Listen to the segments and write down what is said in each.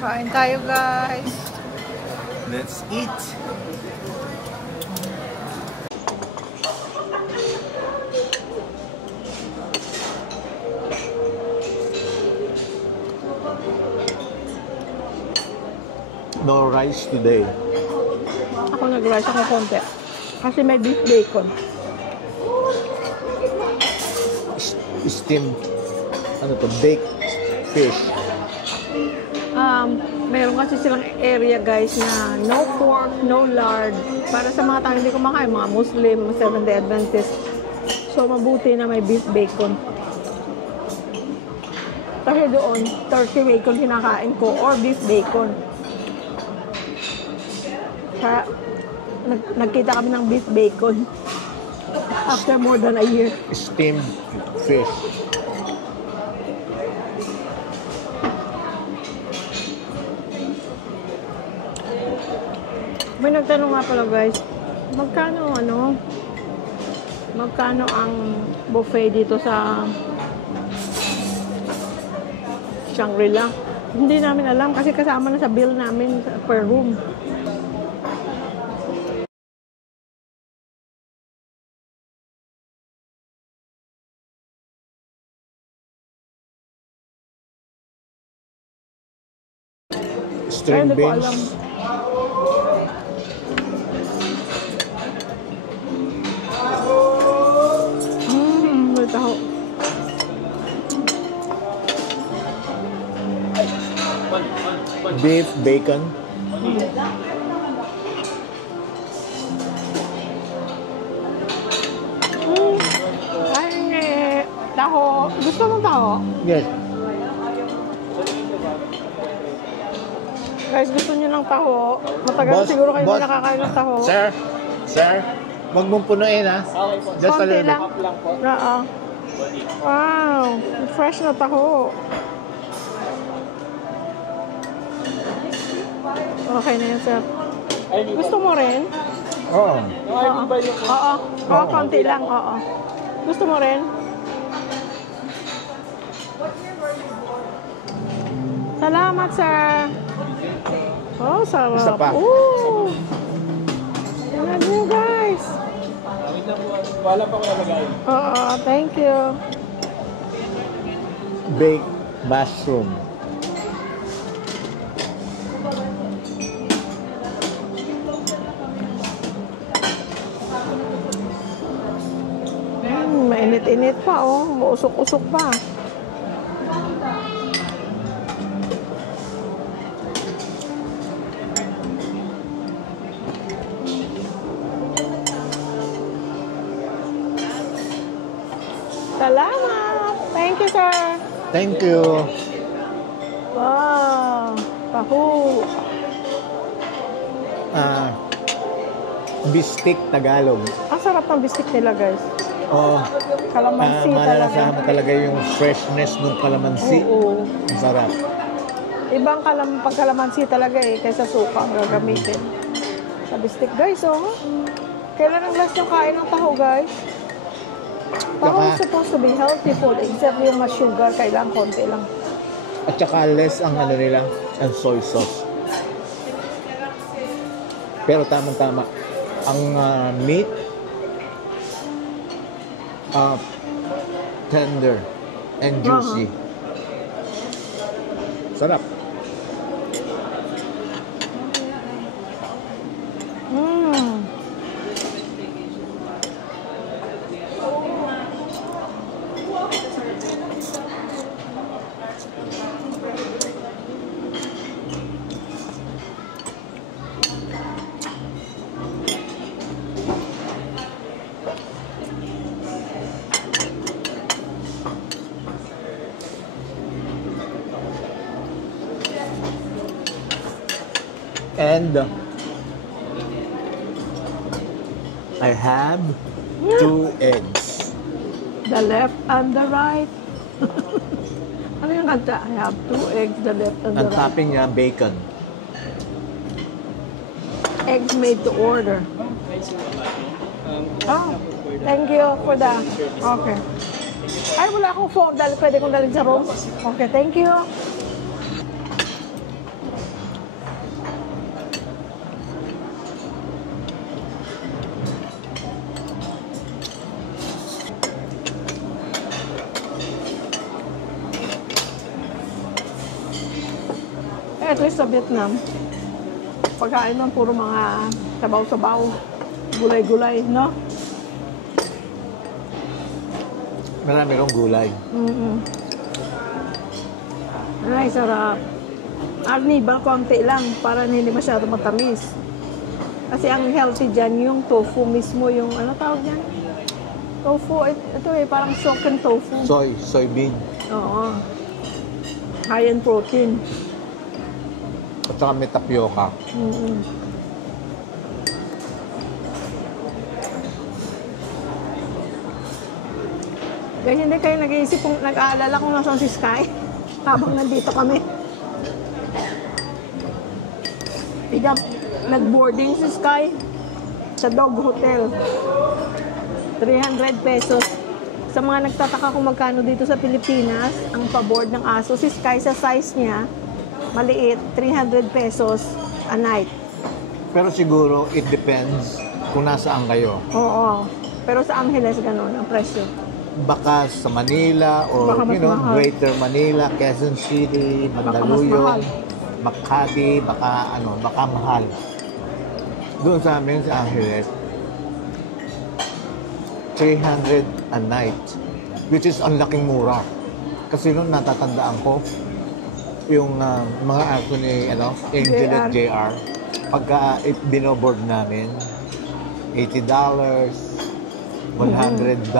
Kain tayo, guys. Let's eat. No rice today. Ako nag-rice ako konti. Kasi may beef bacon. Steamed, ano to, baked fish. Meron kasi silang area, guys, na no pork, no lard. Para sa mga tao hindi kumakain, mga Muslim, Seventh-day Adventist. So, mabuti na may beef bacon. Kasi doon, turkey bacon kinakain ko or beef bacon. Kaya, nagkita kami ng beef bacon after more than a year. Steamed fish. May nagtanong nga pala, guys, magkano ang buffet dito sa Shangri-La? Hindi namin alam kasi kasama na sa bill namin per room. String Hindi ko beans. alam. May taho. Beef, bacon. Ay, taho. Gusto mo taho? Yes. Guys, gusto niyo ng taho? Matagal Boss, siguro kayo boss. hindi nakakain ng taho. Sir, wag mong punuin ha. Just a Konti little lang. bit. Oo. Wow, fresh na taho. Okay na yan, sir. Gusto mo rin? Oo. Oo. Oo, konti lang. Oo. Gusto mo rin? Salamat, sir. Oh, sarap. Isa pa. Ooh. Tingnan niyo, guys. Wala pa ko nalagay. Oo, thank you. Baked mushroom. Mainit-init pa, oh. Mausok-usok pa. Salamat! Thank you, sir! Thank you. Wow! Taho! Bistik Tagalog. Ang sarap ng bistik nila, guys. Oo. Kalamansi talaga. Malalasahan mo talaga yung freshness ng kalamansi. Oo. Ang sarap. Ibang pagkalamansi talaga kaysa suka ang gagamitin. Sa bistik, guys, oh. Kailan ang last yung kain ng taho, guys? Taho is supposed to be healthy food, except yung mas sugar, kailangan konti lang. At saka less ang ano nila, ang soy sauce. Pero tamang-tama. Ang meat, tender and juicy. Sarap. And I have 2 eggs. The left and the right. Ano yung kanta? I have 2 eggs, the left and the Ang right. topping niya, bacon. Eggs made to order. Guys, yung Oh, thank you for the... Okay. Ay, wala akong phone. Pwede kong dalhin sa room? Okay, thank you. At least sa Vietnam, pagkain ng puro mga sabaw-sabaw, gulay-gulay, no? Marami kong gulay. Ay, sarap. Arni ba, konti lang para hindi masyado matamis. Kasi ang healthy dyan, yung tofu mismo, yung ano tawag dyan? Tofu, ito parang soaken tofu. Soybean. Oo. High in protein. At saka may tapioca. Kaya hindi kayo nag-iisip kung nag-aalala kung nasaan si Sky habang nandito kami. Nag-boarding si Sky sa Dog Hotel. 300 pesos. Sa mga nagtataka kung magkano dito sa Pilipinas, ang paboard ng aso, si Sky sa size niya, maliit, 300 pesos a night. Pero siguro, it depends kung nasaan kayo. Oo. Pero sa Angeles, ganun ang presyo. Baka sa Manila or, Baka mas mahal. Greater Manila, Quezon City, Baka mas mahal. Mandaluyong, Makati, baka mahal. Doon sa amin sa Angeles, 300 a night, which is ang laking mura. Kasi noon natatandaan ko, yung mga aso ni Angel at JR, pagka binoboard namin, $80, $100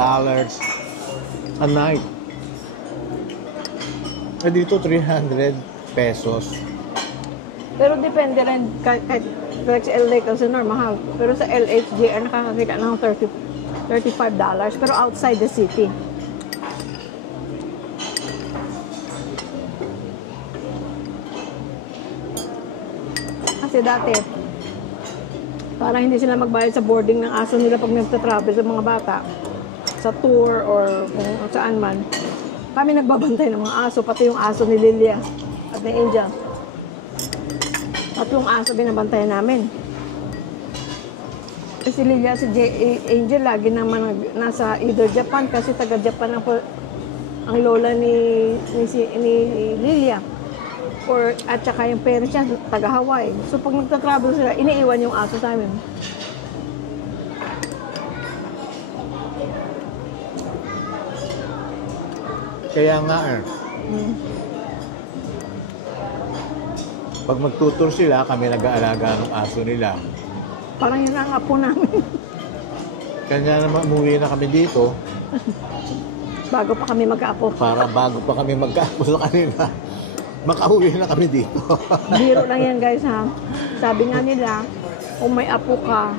a night. Eh dito, 300 pesos. Pero depende rin, kahit sa LA kasi normal, pero sa LHJR nakakakita ng $35, pero outside the city. Kasi dati, parang hindi sila magbayad sa boarding ng aso nila pag nagta-travel sa mga bata, sa tour or kung saan man. Kami nagbabantay ng mga aso, pati yung aso ni Lilia at ni Angel. Tatlong aso binabantayan namin. Si Lilia, si Angel, lagi naman nasa either Japan kasi taga-Japan ang lola ni Lilia. At saka yung parents niya, taga-Hawaii. So pag nagta-travel sila, iniiwan yung aso sa amin. Kaya nga pag magtutur sila, kami nag-aalaga ng aso nila. Parang yun ang apo namin. Kanya naman umuwi na kami dito Bago pa kami mag-apo. para bago pa kami magkaapo sa kanila, makauwi na kami dito. Biro lang yan guys ha. Sabi nga nila, kung may apo ka,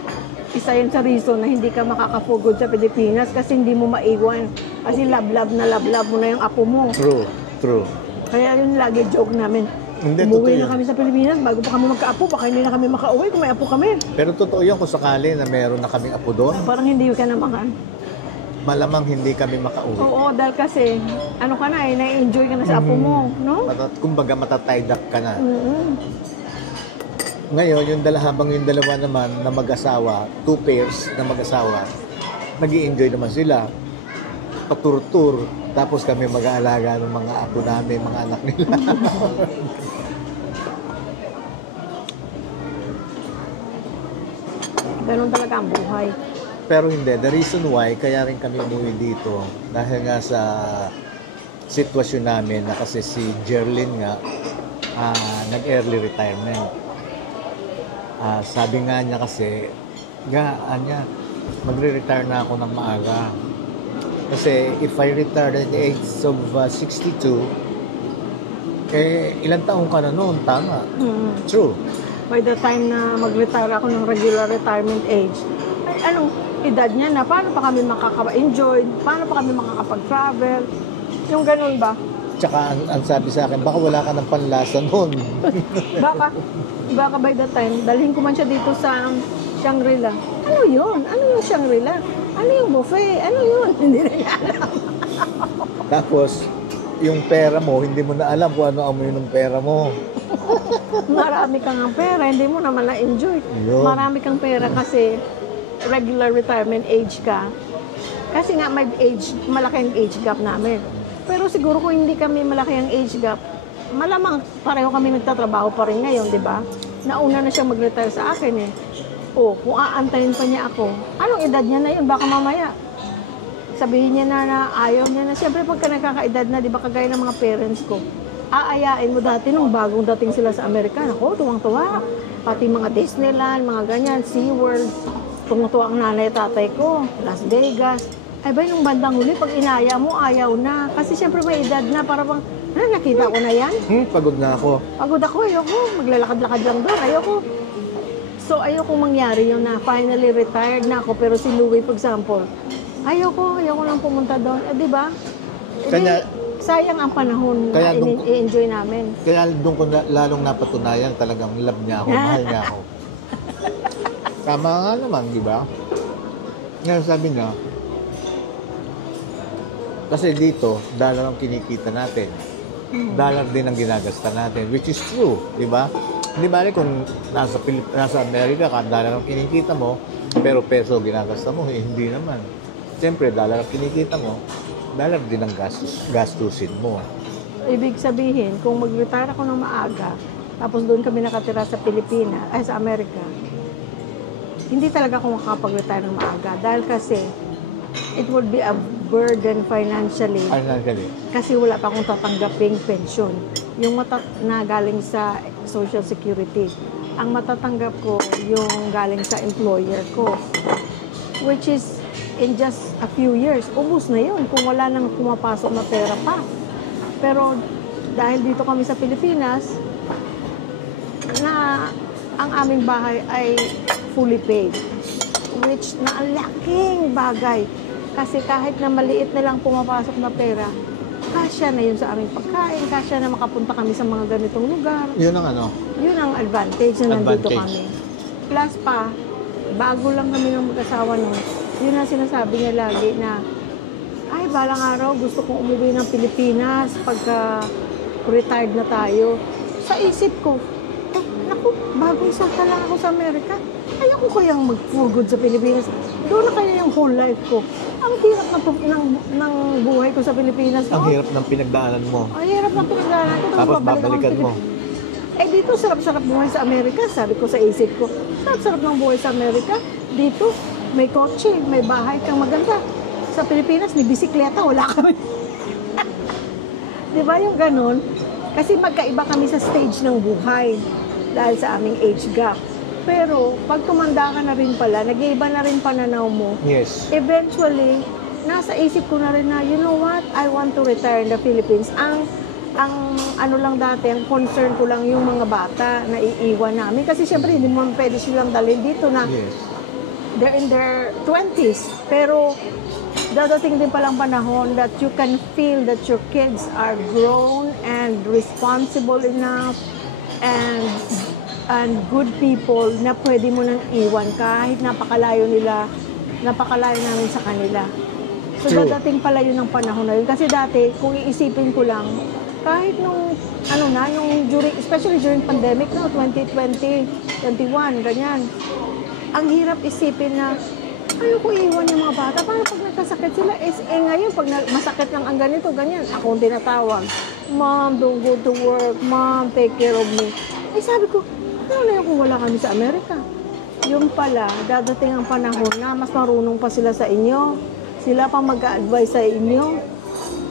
isa yun sa reason na hindi ka makakapugod sa Pilipinas kasi hindi mo maiwan. Kasi love mo na yung apo mo. True. Kaya yun lagi joke namin. Hindi, Umuwi totoo na yun. kami sa Pilipinas bago pa kami magkaapo. Baka hindi na kami makauwi kung may apo kami. Pero totoo yun kung sakali na meron na kaming apo doon, Parang hindi ka na makan. malamang hindi kami makauwi. Oo, dahil kasi, ano ka na na-enjoy ka na sa apo mo, no? Kumbaga matatied up ka na. Mm-hmm. Ngayon, yung dalawa naman na mag-asawa, 2 pairs na mag-asawa, nag-i-enjoy naman sila. Patur-tur, tapos kami mag-aalaga ng mga apo namin, mga anak nila. Ganun talaga ang buhay. Pero hindi, the reason why, kaya rin kami umuwi dito, dahil nga sa sitwasyon namin na kasi si Jerlyn nga, nag-early retirement. Sabi nga niya kasi, magre-retire na ako ng maaga. Kasi if I retire at the age of 62, ilang taong ka na noon? Tama. Mm-hmm. True. By the time na mag-retire ako ng regular retirement age, ay anong edad niya na? Paano pa kami makaka-enjoy? Paano pa kami makakapag-travel? Yung ganun ba? Tsaka ang sabi sa akin, baka wala ka ng panlasa noon. Baka by the time, dalhin ko man siya dito sa Shangri-La. Ano yun? Ano yung Shangri-La? Ano yung buffet? Ano yun? Hindi na niya alam. Tapos, yung pera mo, hindi mo na alam kung ano amoy ng pera mo. Marami kang ang pera, hindi mo naman na-enjoy. Yun. Marami kang pera kasi regular retirement age ka. Kasi nga may malaki ang age gap namin. Pero siguro kung hindi kami malaki ang age gap, malamang pareho kami nagtatrabaho pa rin ngayon, di ba? Nauna na siya mag-retire sa akin eh. O, kung aantayin pa niya ako, anong edad niya na yun? Baka mamaya, sabihin niya na ayaw niya na. Siyempre, pagka nagkakaedad na, di ba, kagaya ng mga parents ko, aayain mo dati nung bagong dating sila sa Amerika. Ako, tuwang-tuwa. Pati mga Disneyland, mga ganyan, SeaWorld. Tuwang-tuwa ang nanay at tatay ko, Las Vegas. Ay ba, nung bandang huli, pag inaya mo, ayaw na. Kasi siyempre may edad na, para bang, nakita ko na yan. Pagod na ako. Pagod ako, ayoko. Maglalakad-lakad lang doon, ayoko. So, ayoko mangyari yun na finally retired na ako. Pero si Louie, for example, ayoko lang pumunta doon. Di ba? Kanya, sayang ang panahon na i-enjoy namin. Kaya doon ko lalong napatunayan talagang love niya ako, mahal niya ako. Tama nga naman, di ba? Ngayon sabi niya, kasi dito, dollar ang kinikita natin. Dollar din ang ginagasta natin, which is true, di ba? Hindi ba kung nasa Amerika ka, dollar ang kinikita mo, pero peso ginagasta mo, hindi naman. Siyempre, dollar ang kinikita mo, dollar din ang gastusin mo. Ibig sabihin, kung mag-retire ako ng maaga, tapos doon kami nakatira sa Pilipinas, sa Amerika, hindi talaga ako makakapag-retire ng maaga. Dahil kasi, it would be a burden financially. Kasi wala pa akong tatanggaping pension. Yung na galing sa Social Security. Ang matatanggap ko, yung galing sa employer ko. Which is, in just a few years, ubus na yun kung wala nang pumapasok na pera pa. Pero dahil dito kami sa Pilipinas, na ang aming bahay ay fully paid. Which na ang laking bagay. Kasi kahit na maliit na lang pumapasok na pera, kasya na yun sa aming pagkain, kasya na makapunta kami sa mga ganitong lugar. Yun ang ano? Yun ang advantage na nandito kami. Plus pa, bago lang kami ng mag-asawa nun, yun ang sinasabi niya lagi na, ay, balang araw, gusto kong umuwi ng Pilipinas pagka retired na tayo. Sa isip ko, naku, bagong salta lang ako sa Amerika. Ayoko kayang mag-for-good sa Pilipinas. Doon na kaya yung whole life ko. Ang hirap ng buhay ko sa Pilipinas. Ang hirap ng pinagdaanan mo. Ang hirap ng pinagdaanan ko. Tapos babalikan mo. Eh dito, sarap-sarap buhay sa Amerika. Sabi ko sa isip ko, sarap-sarap ng buhay sa Amerika. Dito, may kotse, may bahay kang maganda. Sa Pilipinas, may bisikleta, wala kami. Di ba yung ganun? Kasi magkaiba kami sa stage ng buhay dahil sa aming age gap. Pero pag tumanda ka na rin pala, nag-iiba na rin pananaw mo. Yes. Eventually, nasa isip ko na rin na, you know what, I want to retire in the Philippines. Ang ano lang dati, ang concern ko lang yung mga bata na iiwan namin. Kasi syempre, hindi mo pwede silang dalhin dito na they're in their 20s. Pero dadating din palang panahon that you can feel that your kids are grown and responsible enough and good people na pwede mo nang iwan kahit napakalayo namin sa kanila. So, True. dadating pala yun ng panahon na yun. Kasi dati, kung iisipin ko lang, kahit nung, especially during pandemic, 2020, 21, ganyan. Ang hirap isipin na, ayoko iwan yung mga bata. Paano pag nagkasakit sila? Ngayon, pag masakit lang ang ganito, ganyan. Ako ang tinatawag, Mom, don't go to work. Mom, take care of me. Sabi ko, ano na yun kung wala kami sa Amerika? Yung pala, dadating ang panahon na mas marunong pa sila sa inyo. Sila pa mag-a-advise sa inyo.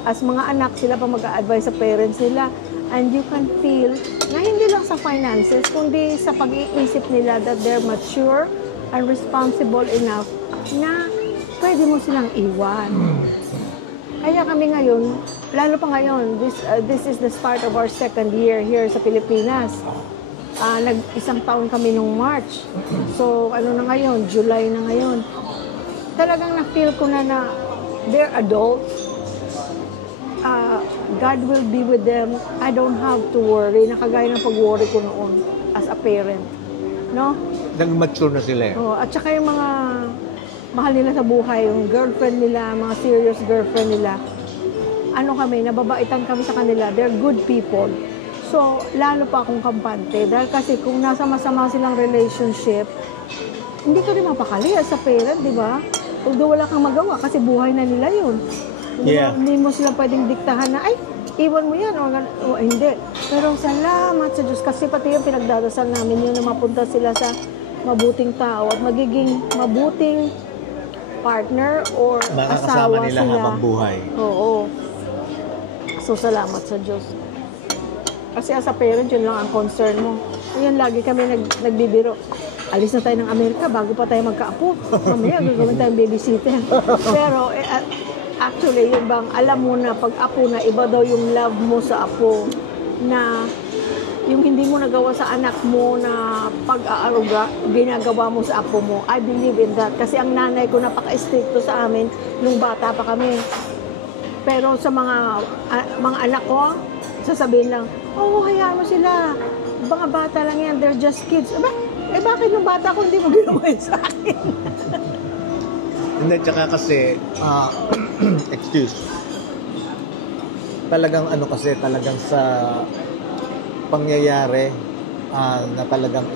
As mga anak, sila pa mag-a-advise sa parents nila. And you can feel na hindi lang sa finances, kundi sa pag-iisip nila that they're mature and responsible enough na pwede mo silang iwan. Kaya kami ngayon, lalo pa ngayon, this is the start of our second year here sa Pilipinas. Isang taon kami nung March. So, ano na ngayon? July na ngayon. Talagang na-feel ko na they're adults. God will be with them. I don't have to worry. Nakagaya ng pag-worry ko noon as a parent. No? Nag-mature na sila eh. Oh, at saka yung mga mahal nila sa buhay, yung girlfriend nila, mga serious girlfriend nila, ano kami, nababaitan kami sa kanila. They're good people. So, lalo pa akong kampante. Dahil kasi kung nasa masama silang relationship, hindi ko rin mapakali as a parent, di ba? Although wala kang magawa kasi buhay na nila yun. Yeah. Hindi mo sila pwedeng diktahan na, ay, iwan mo yan o hindi. Pero salamat sa Diyos kasi pati yung pinagdadasal namin yun na mapunta sila sa mabuting tao at magiging mabuting partner or Makakasama asawa nila sila. habang buhay. Oo. So, salamat sa Diyos. Kasi as a parent, yun lang ang concern mo. Ngayon, lagi kami nagbibiro. Alis na tayo ng Amerika bago pa tayo magkaapo. Mamaya, gagawin tayong babysitter. Pero, actually, yun bang, alam mo na pag apo na, iba daw yung love mo sa apo na yung hindi mo nagawa sa anak mo na pag-aaruga, ginagawa mo sa apo mo. I believe in that. Kasi ang nanay ko napaka-stricto sa amin nung bata pa kami. Pero sa mga anak ko, sasabihin lang, oh, hayaan mo sila. Mga bata lang yan, they're just kids. Bakit nung bata ko hindi mo ginawa yun sa akin? Hindi, tsaka kasi, excuse, talagang ano kasi, talagang sa pangyayari na talagang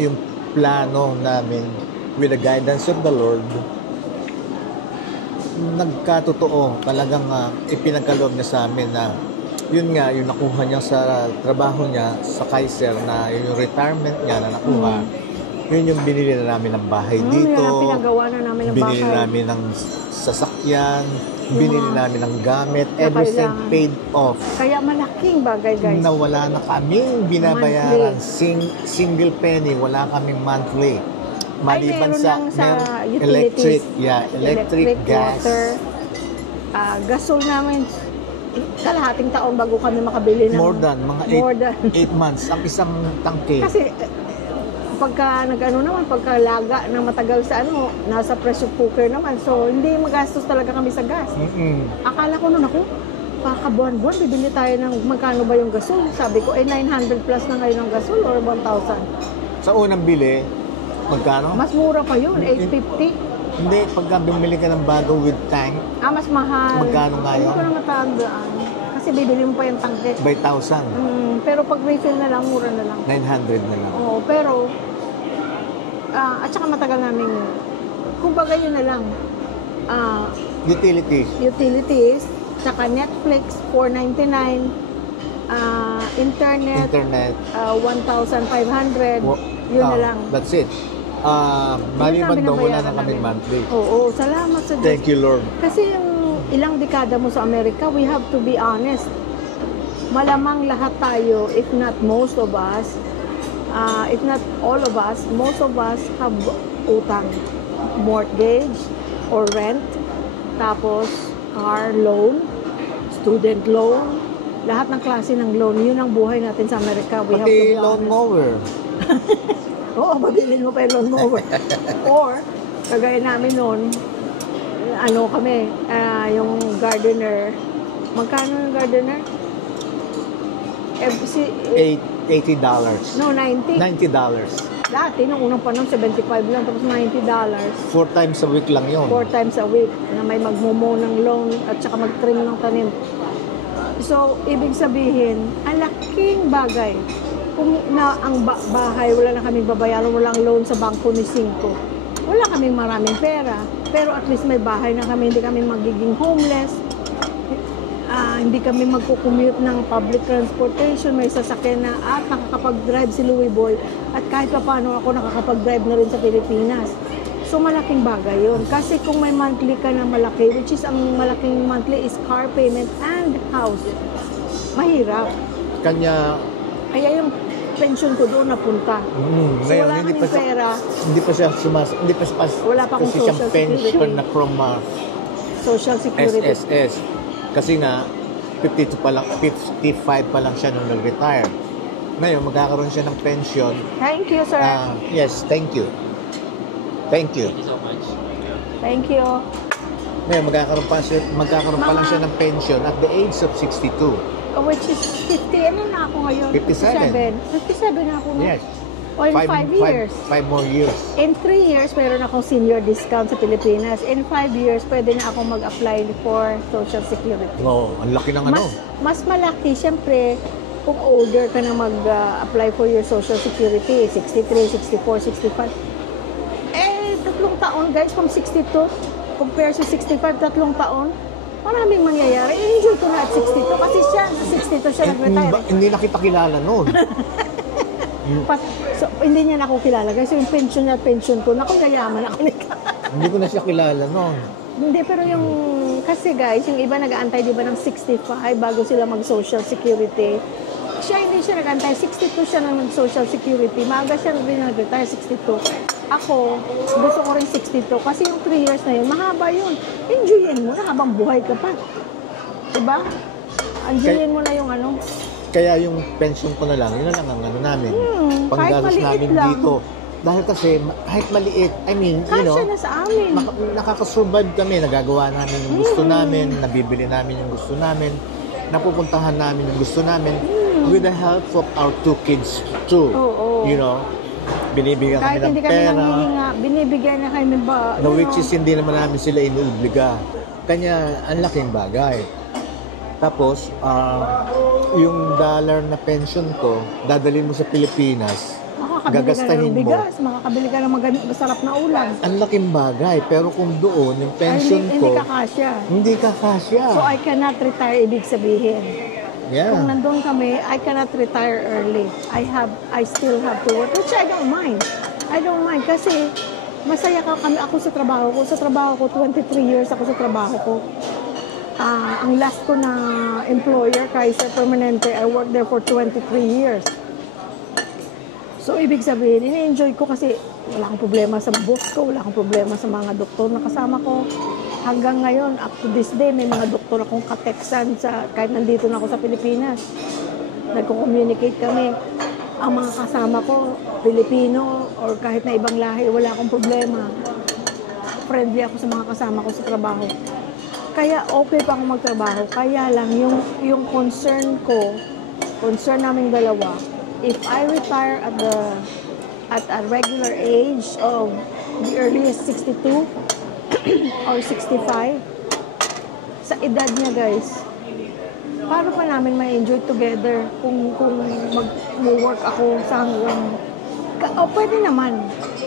yung plano namin with the guidance of the Lord, nagkatotoo, talagang ipinagkaloob niya sa amin na yun nga, yung nakuha niya sa trabaho niya sa Kaiser na yung retirement niya na nakuha, yun yung binili na namin ng bahay dito. Yun ang pinagawa na namin ng bahay. Binili namin ng sasakyan, binili namin ng gamit, na everything kailangan. paid off. Kaya malaking bagay, guys. Na wala na kaming binabayaran, single penny, wala kaming monthly. Maliban meron sa lang sa electric, utilities. electric, gas. Water, gasol namin. Kalahating taon bago kami makabili ng... More than 8 months ang isang tangke. Kasi pagka pagkalaga ng matagal sa nasa pressure cooker naman. So, hindi magastos talaga kami sa gas. Akala ko noon kakabuan-buwan, bibili tayo ng magkano ba yung gasol? Sabi ko, 900 plus na ngayon ang gasol or 1,000. Sa unang bili, magkano? Mas mura pa yun, 850. Hindi, pagka bumili ka ng bago with tank, mas mahal. Magkano nga yun? Hindi ko na matandaan. Kasi bibili mo pa yung tangke. by 1,000. Pero pag refill na lang, mura na lang. 900 na lang. Oo, pero at saka matagal namin, kumbaga yun na lang. Utilities, tsaka Netflix, $4.99, internet, 1,500, yun na lang. That's it. Maliban daw wala na kami monthly. Oo, salamat sa Diyos. Thank you, Lord. Kasi yung ilang dekada mo sa Amerika, we have to be honest. Malamang lahat tayo, if not most of us, if not all of us, most of us have utang. Mortgage or rent, tapos car loan, student loan, lahat ng klase ng loan. Yun ang buhay natin sa Amerika. We have to Pati be lawn honest. mower. Oo, mabilin mo pa yung lawn mower. Or, kagaya namin noon, kami, yung gardener. Magkano yung gardener? $80. No, 90. $90. Dati, nung unang panahon, 75 lang, tapos $90. 4 times a week lang yun. 4 times a week, na may magmumo ng lawn at saka mag-trim ng tanim. So, ibig sabihin, ang laking bagay. Kung na ang bahay, wala na kaming babayaran, walang loan sa bangko ni Cinco. Wala kaming maraming pera, pero at least may bahay na kami, hindi kami magiging homeless. Hindi kami magkukommute ng public transportation, may sasakyan na at nakakapag-drive si Louie Boy at kahit pa paano ako nakakapag-drive na rin sa Pilipinas. So malaking bagay yun. Kasi kung may monthly ka na malaki, which is ang malaking monthly is car payment and house, mahirap. Kanya, Kaya yung pension ko doon napunta. So ngayon, wala kaming pera. Hindi pa siya Wala pa akong kasi siyang social pension security. na from Social security. SSS. Kasi nga, 55 pa lang siya nung nag-retire. Ngayon, magkakaroon siya ng pension. Thank you, sir. Yes, thank you. Thank you. Thank you so much. Thank you. Ngayon, magkakaroon pa lang siya ng pension at the age of 62. Which is 50, ano na ako ngayon? 57. 57 na ako na. Yes. O in 5 years. 5 more years. In 3 years, meron akong senior discount sa Pilipinas. In 5 years, pwede na akong mag-apply for Social Security. No, ang laki ng ano. Mas malaki, syempre, kung older ka na mag-apply for your Social Security, 63, 64, 65. Eh, 3 taon, guys, from 62, compare sa 65, 3 taon, maraming mangyayari. Enjoy ko na at 62 kasi siya, sa 62 siya nag-retire. Hindi na kita kilala noon. So, hindi niya na ako kilala. Guys, yung pension niya, pension ko. Naku, yayaman ako nito. Hindi ko na siya kilala noon. Hindi, pero yung, kasi guys, yung iba nag-aantay, di ba, ng 65 bago sila mag-social security. Siya, hindi siya nag-aantay. 62 siya nang mag-social security. Maaga siya rin nag-retire, 62. Ako, gusto ko rin 62. Kasi yung 3 years na yun, mahaba yun. Enjoyin mo na habang buhay ka pa. Diba? Enjoyin mo na yung ano. Kaya yung pension ko na lang, yun na lang ang ano namin. Kahit Panggalos maliit namin lang. dito. Dahil kasi, kahit maliit, I mean, Kasya na sa amin. nakakasurvive kami, nagagawa namin yung gusto namin, nabibili namin yung gusto namin, napupuntahan namin yung gusto namin, with the help of our 2 kids too. Oo. You know, binibigyan Kahit kami ng hindi kami pera. nanghihinga, binibigyan na kami ba? No, which is hindi naman namin sila inuobliga. Kanya, ang laking bagay. Tapos, yung dollar na pension ko, dadalhin mo sa Pilipinas, Makakabili ka gagastahin ng mo. bigas, makakabili ka ng masarap na ulam. Ang laking bagay. Pero kung doon, yung pension Ay, ko, hindi ka kasya. hindi ka kasya. So I cannot retire, ibig sabihin. Yeah. Kung nandun kami, I cannot retire early. I still have to work, which I don't mind. I don't mind kasi masaya ako sa trabaho ko. Sa trabaho ko, 23 years ako sa trabaho ko. Ang last ko na employer, Kaiser Permanente, I worked there for 23 years. So, ibig sabihin, ini-enjoy ko kasi wala akong problema sa boss ko, wala akong problema sa mga doktor na kasama ko. Hanggang ngayon, up to this day, may mga doktor akong kateksan kahit nandito na ako sa Pilipinas. Nagko-communicate kami. Ang mga kasama ko, Pilipino or kahit na ibang lahi, wala akong problema. Friendly ako sa mga kasama ko sa trabaho. Kaya okay pa akong magtrabaho. Kaya lang, yung concern naming dalawa, if I retire at a regular age of the earliest 62 or 65, sa edad niya guys, paano pa namin ma-enjoy together kung mag-work ako sa hanggang... pwede naman.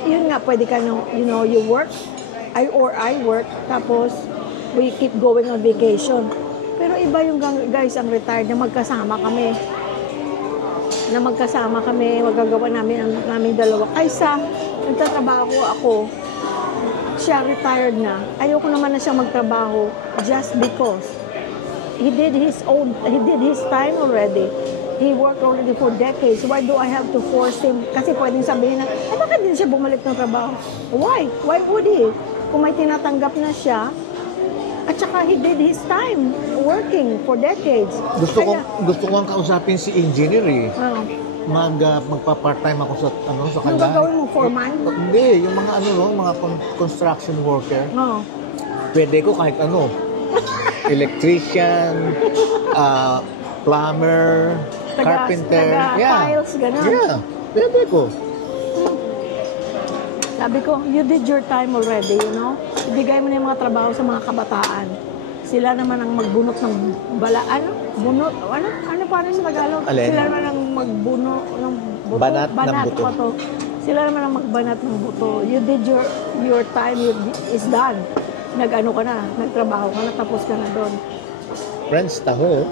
Yun nga, pwede ka, you work, I work, tapos we keep going on vacation. Pero iba yung guys, ang retired na magkasama kami, magagawa namin ang naming dalawa. Kaysa, nagtatrabaho ako, siya retired na. Ayoko naman na siya magtrabaho just because he did his time already. He worked already for decades. Why do I have to force him? Kasi pwedeng sabihin na, bakit din siya bumalik ng trabaho? Why? Why would he? Kung may tinatanggap na siya, at saka he did his time working for decades. Gusto ko ang kausapin si engineer eh. Magpa-part-time ako sa Ano kanila. gagawin mo, foreman? Hindi, yung mga mga construction worker. Oo. Pwede ko kahit ano. Electrician, plumber, carpenter. Tiles, gano'n. Yeah, pwede ko. Sabi ko, you did your time already, Ibigay mo na yung mga trabaho sa mga kabataan. Sila naman ang magbunot ng bunot, ano paano sa Tagalog? Alin? Sila naman ang magbuno ng buto. Banat ng buto. Ba to? Sila naman ang magbanat ng buto. You did your time, is done. Nag-ano ka na, nagtrabaho ka na, tapos ka na doon. Friends, taho.